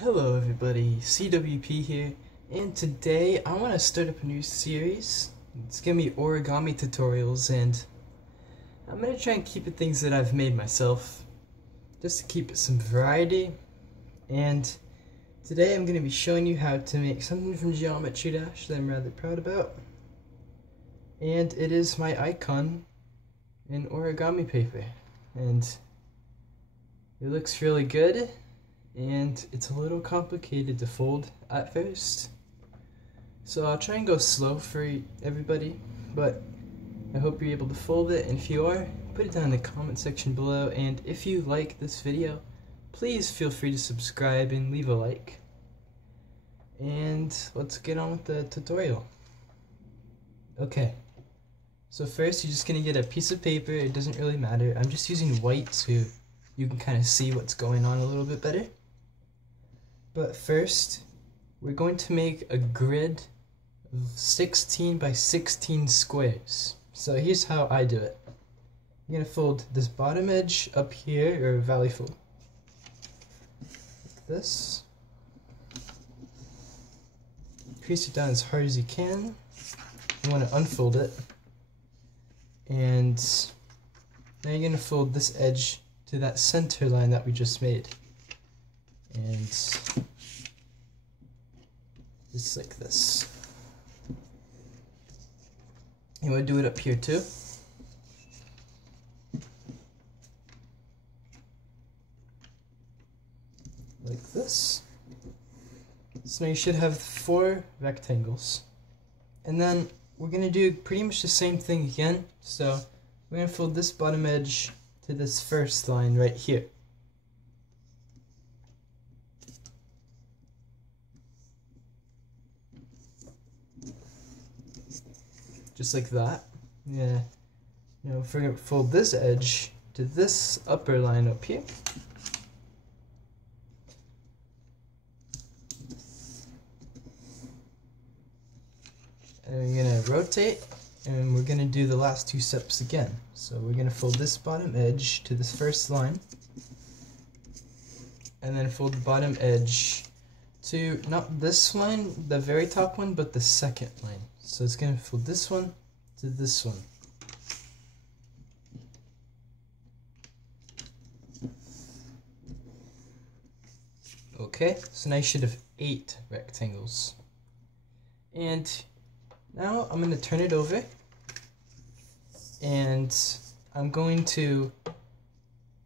Hello everybody, CWP here, and today I want to start up a new series. It's going to be origami tutorials, and I'm going to try and keep it things that I've made myself, just to keep it some variety. And today I'm going to be showing you how to make something from Geometry Dash that I'm rather proud about. And it is my icon in origami paper, and it looks really good. And it's a little complicated to fold at first, so I'll try and go slow for everybody, but I hope you're able to fold it, and if you are, put it down in the comment section below, and if you like this video, please feel free to subscribe and leave a like. And let's get on with the tutorial. Okay, so first you're just going to get a piece of paper. It doesn't really matter, I'm just using white so you can kind of see what's going on a little bit better. But first, we're going to make a grid of 16 by 16 squares. So here's how I do it. I'm going to fold this bottom edge up here, or valley fold, like this. Crease it down as hard as you can. You want to unfold it. And now you're going to fold this edge to that center line that we just made. And just like this. You want to do it up here too. Like this. So now you should have 4 rectangles. And then we're going to do pretty much the same thing again. So we're going to fold this bottom edge to this first line right here. Just like that. Yeah. You know, we're going to fold this edge to this upper line up here. And we're going to rotate, and we're going to do the last 2 steps again. So we're going to fold this bottom edge to this first line, and then fold the bottom edge to not this line, the very top one, but the second line. So it's going to fold this one to this one. Okay, so now you should have 8 rectangles. And now I'm going to turn it over, and I'm going to,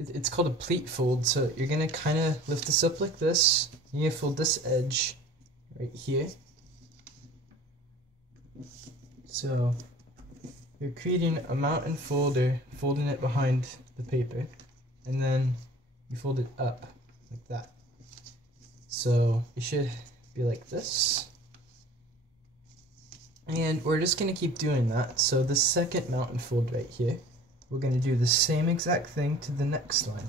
it's called a pleat fold, so you're going to kind of lift this up like this. You're going to fold this edge right here. So you're creating a mountain folder, folding it behind the paper, and then you fold it up like that. So it should be like this. And we're just going to keep doing that. So the second mountain fold right here, we're going to do the same exact thing to the next line.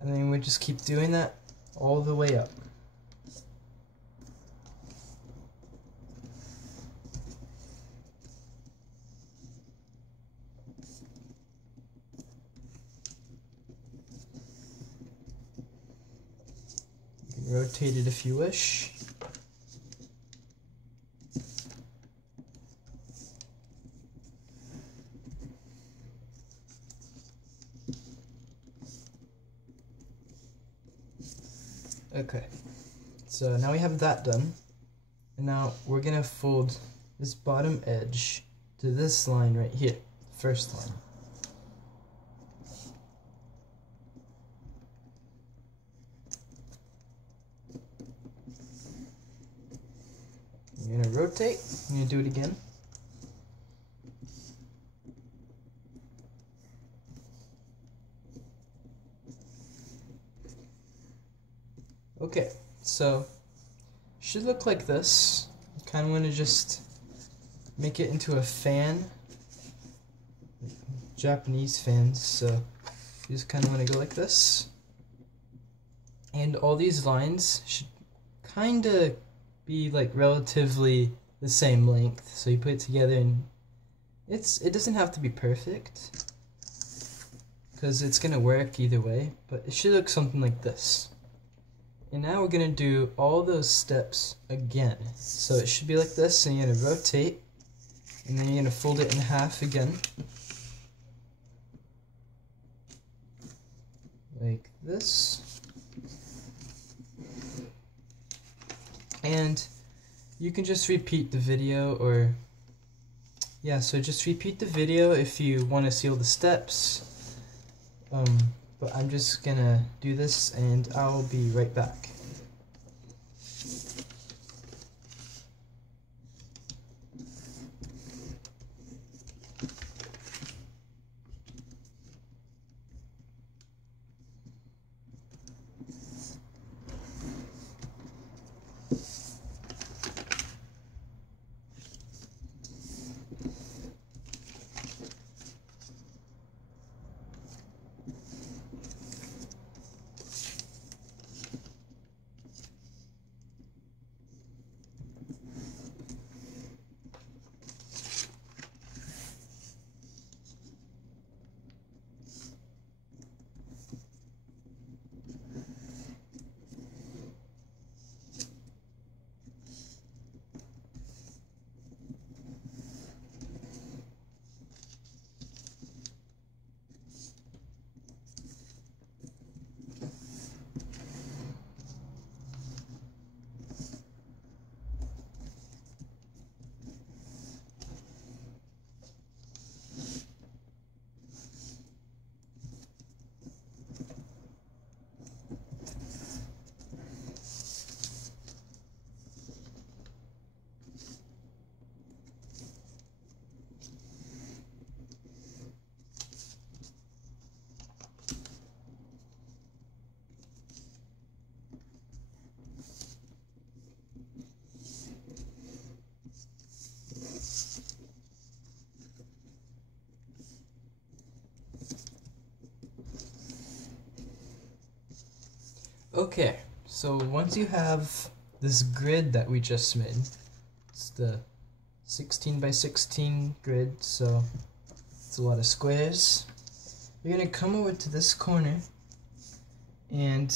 And then we just keep doing that all the way up. Rotate it if you wish. Okay, so now we have that done, and now we're gonna fold this bottom edge to this line right here, first line. You're going to rotate, you're going to do it again. Okay, so should look like this. You kind of want to just make it into a fan, Japanese fans, so you just kind of want to go like this. And all these lines should kind of be like relatively the same length, so you put it together, and it doesn't have to be perfect. because it's gonna work either way, but it should look something like this. And now we're gonna do all those steps again. So it should be like this, and you're gonna rotate, and then you're gonna fold it in half again. Like this. And you can just repeat the video, or yeah, so just repeat the video if you want to see all the steps. But I'm just gonna do this and I'll be right back. Okay, so once you have this grid that we just made, it's the 16 by 16 grid, so it's a lot of squares. You're gonna come over to this corner, and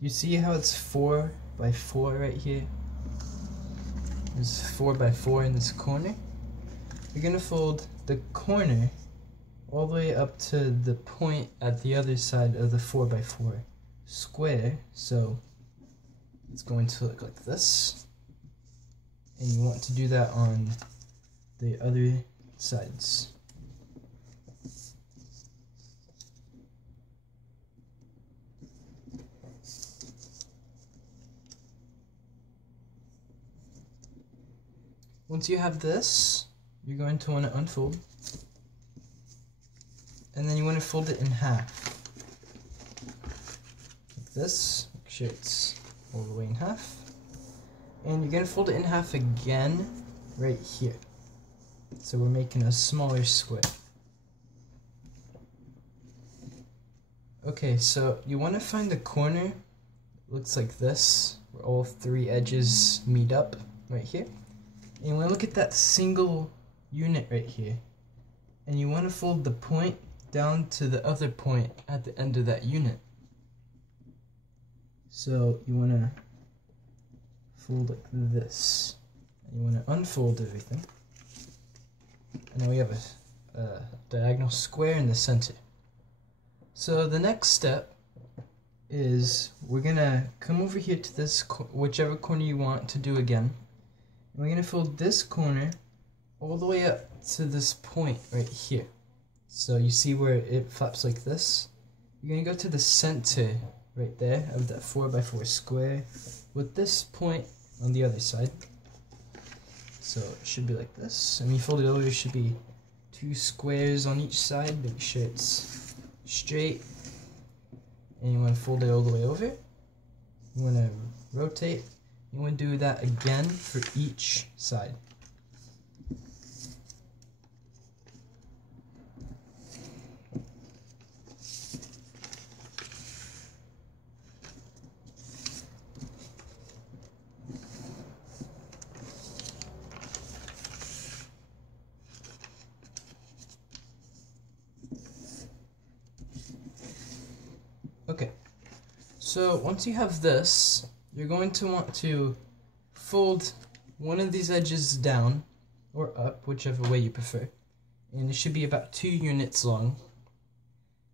you see how it's 4 by 4 right here? There's 4 by 4 in this corner. You're gonna fold the corner all the way up to the point at the other side of the 4 by 4 square, so it's going to look like this, and you want to do that on the other sides. Once you have this, you're going to want to unfold, and then you want to fold it in half. This, make sure it's all the way in half, and you're going to fold it in half again right here, so we're making a smaller square. Okay, so you want to find the corner, looks like this, where all 3 edges meet up right here, and you want to look at that single unit right here, and you want to fold the point down to the other point at the end of that unit. So you want to fold like this, and you want to unfold everything, and now we have a diagonal square in the center. So the next step is we're going to come over here to this, whichever corner you want to do again, and we're going to fold this corner all the way up to this point right here. So you see where it flaps like this? You're going to go to the center right there of that 4 by 4 square with this point on the other side. So it should be like this. And when you fold it over, it should be 2 squares on each side. Make sure it's straight. And you want to fold it all the way over. You want to rotate. You want to do that again for each side. So once you have this, you're going to want to fold one of these edges down or up, whichever way you prefer. And it should be about 2 units long.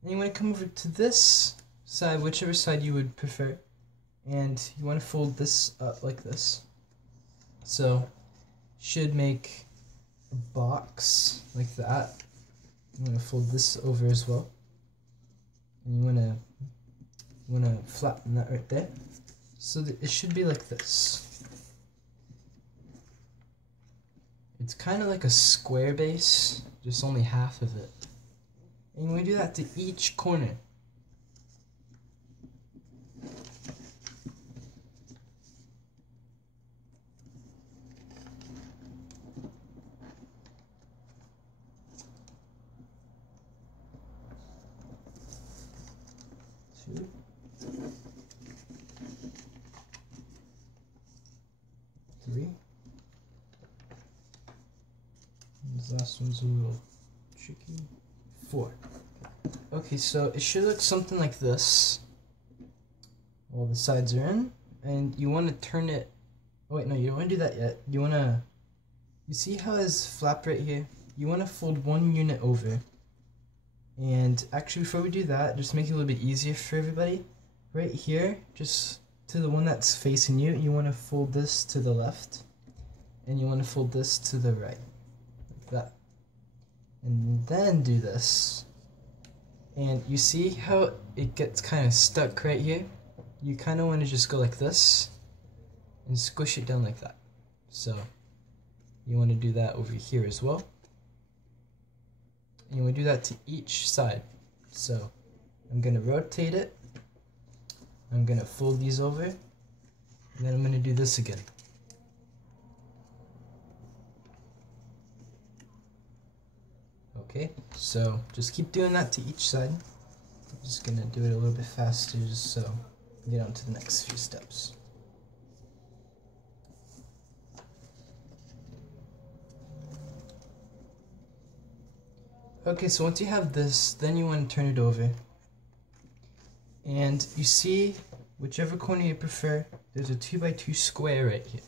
And you want to come over to this side, whichever side you would prefer. And you want to fold this up like this. So should make a box like that. You want to fold this over as well. And you want to flatten that right there. So that it should be like this. It's kind of like a square base, just only half of it. And we do that to each corner. Two. Three. This last one's a little tricky. 4. Okay, so it should look something like this. All the sides are in, and you want to turn it. Oh wait, no, you don't want to do that yet. You want to. You see how it has flap right here? You want to fold 1 unit over. And actually, before we do that, just make it a little bit easier for everybody. Right here, just to the one that's facing you, you want to fold this to the left, and you want to fold this to the right. That, and then do this, and you see how it gets kind of stuck right here? You kind of want to just go like this and squish it down like that. So you want to do that over here as well, and you want to do that to each side. So I'm going to rotate it, I'm going to fold these over, and then I'm going to do this again. Okay, so just keep doing that to each side. I'm just gonna do it a little bit faster just so we get on to the next few steps. Okay, so once you have this, then you want to turn it over. And you see, whichever corner you prefer, there's a 2x2 square right here.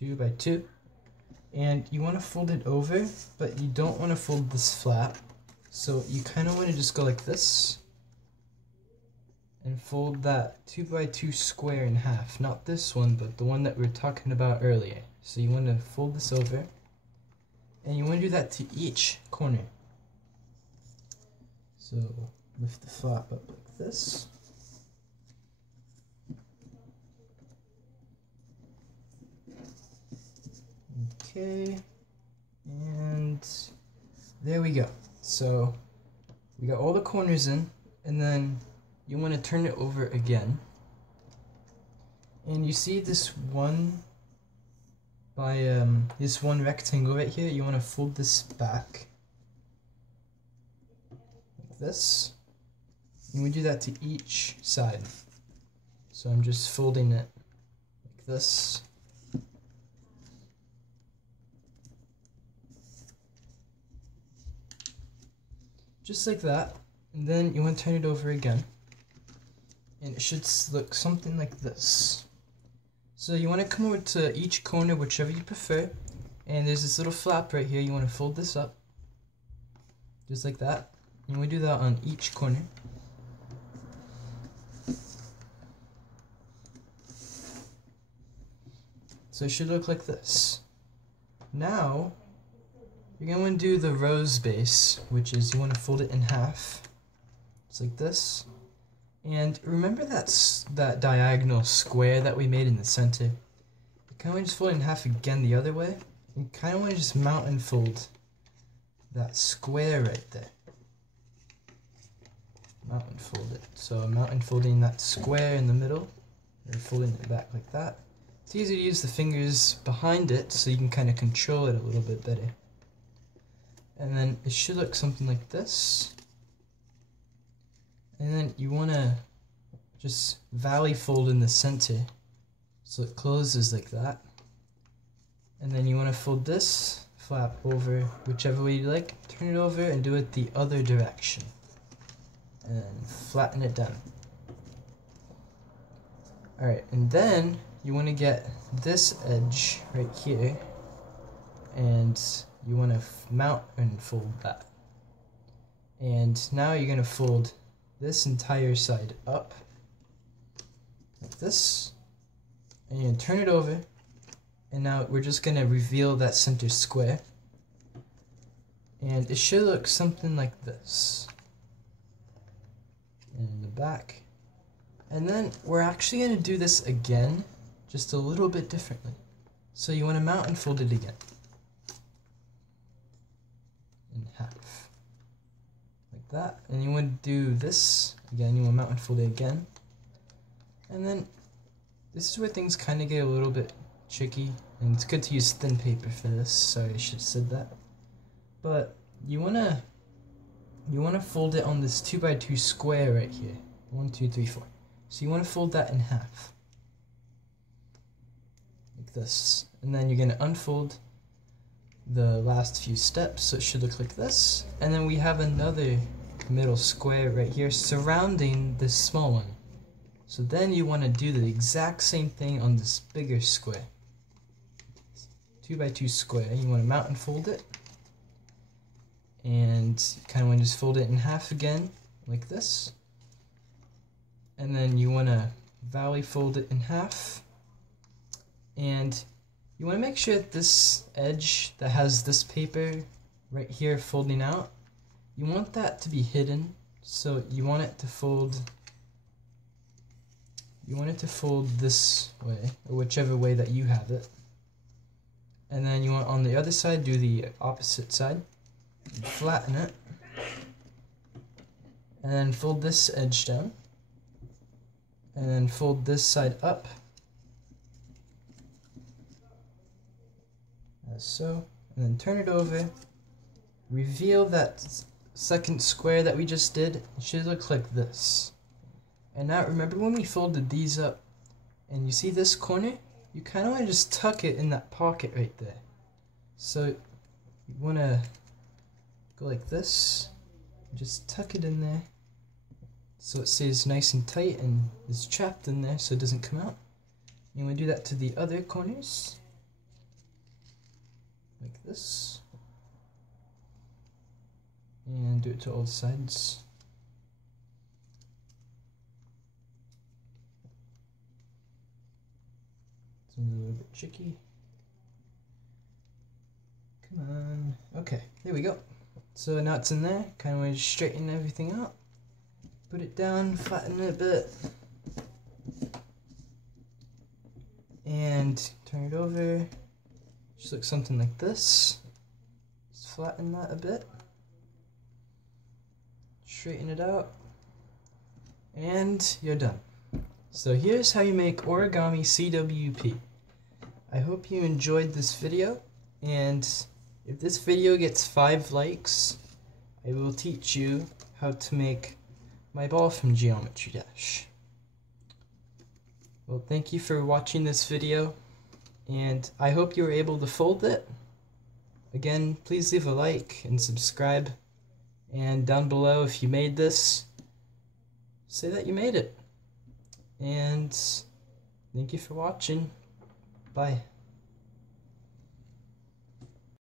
2x2. And you want to fold it over, but you don't want to fold this flat. So you kind of want to just go like this and fold that 2x2 square in half. Not this one, but the one that we were talking about earlier. So you want to fold this over, and you want to do that to each corner. So lift the flap up like this. Okay, and there we go. So we got all the corners in, and then you want to turn it over again. And you see this one this one rectangle right here, you want to fold this back like this. And we do that to each side. So I'm just folding it like this. Just like that, and then you want to turn it over again, and it should look something like this. So you want to come over to each corner, whichever you prefer, and there's this little flap right here. You want to fold this up, just like that, and we do that on each corner. So it should look like this. Now, you're going to do the rose base, which is you want to fold it in half, just like this. And remember that diagonal square that we made in the center? You kind of want to just fold it in half again the other way. You kind of want to just mount and fold that square right there. Mount and fold it. So mount and folding that square in the middle, or folding it back like that. It's easy to use the fingers behind it so you can kind of control it a little bit better. And then it should look something like this. And then you want to just valley fold in the center so it closes like that. And then you want to fold this flap over whichever way you like, turn it over and do it the other direction. and flatten it down. Alright, and then you want to get this edge right here, and you want to mount and fold that. And now you're going to fold this entire side up, like this, and you're going to turn it over, and now we're just going to reveal that center square. And it should look something like this. And in the back. And then we're actually going to do this again, just a little bit differently. So you want to mount and fold it again. In half. Like that. And you want to do this again, you want to mount and fold it again. And then this is where things kind of get a little bit tricky. And it's good to use thin paper for this. Sorry, I should have said that. But you wanna fold it on this 2x2 square right here. 1, 2, 3, 4. So you wanna fold that in half. Like this. And then you're gonna unfold the last few steps, so it should look like this. And then we have another middle square right here surrounding this small one. So then you wanna do the exact same thing on this bigger square. 2x2 square. You wanna mount and fold it. And kind of want to just fold it in half again, like this. And then you want to valley fold it in half. And you want to make sure that this edge that has this paper right here folding out, you want that to be hidden. So you want it to fold, this way, or whichever way that you have it. And then you want on the other side, do the opposite side. Flatten it, and then fold this edge down, and then fold this side up, as so, and then turn it over, reveal that second square that we just did. It should look like this. And now remember when we folded these up, and you see this corner, you kind of want to just tuck it in that pocket right there. So you want to go like this, just tuck it in there so it stays nice and tight and is trapped in there so it doesn't come out. You want to do that to the other corners, like this, and do it to all sides. This one's a little bit tricky. Come on. Okay, there we go. So now it's in there, kind of want to straighten everything out, put it down, flatten it a bit, and turn it over, just looks something like this. Just flatten that a bit, straighten it out, and you're done. So here's how you make origami CWP. I hope you enjoyed this video, and if this video gets 5 likes, I will teach you how to make my ball from Geometry Dash. Well, thank you for watching this video, and I hope you were able to fold it. Again, please leave a like and subscribe, and down below if you made this, say that you made it. And thank you for watching. Bye.